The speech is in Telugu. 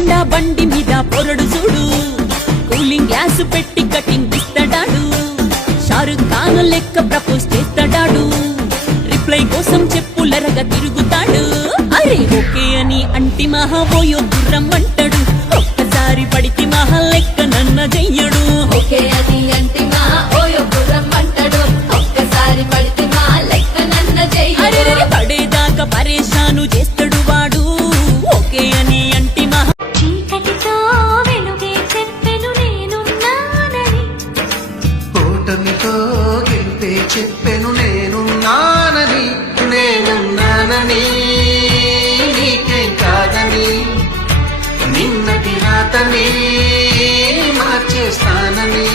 హోండా బండి మీద పొరడు చూడు, కూలింగ్ గ్యాస్ పెట్టి కటింగ్ ఇస్తాడాడు, షారుఖ్ ఖాన్ లెక్క ప్రపోజ్ చేస్తాడాడు, రిప్లై కోసం చెప్పులరగా తిరుగుతాడు. అరే ఓకే అని అంటి మహా పోయో గుర్రం అంటాడు, ఒక్కసారి పడితే మహా లెక్క నన్న చెయ్యడు. ఓకే అని అంటి మహా ఓయో గుర్రం అంటాడు, ఒక్కసారి పడితే మహా లెక్క నన్న చెయ్యడు. పడేదాకా పరేషాను చేస్తాడు వాడు, ఓకే అని అంటి మహా. చీకటితో వెలుగే చెప్పెను నేనున్నానని, ఓటమితో గెలిపే చెప్పెను నేనున్నానని, నేనున్నానని నీకేం కాదని, నిన్నటి రాతని మార్చేస్తానని.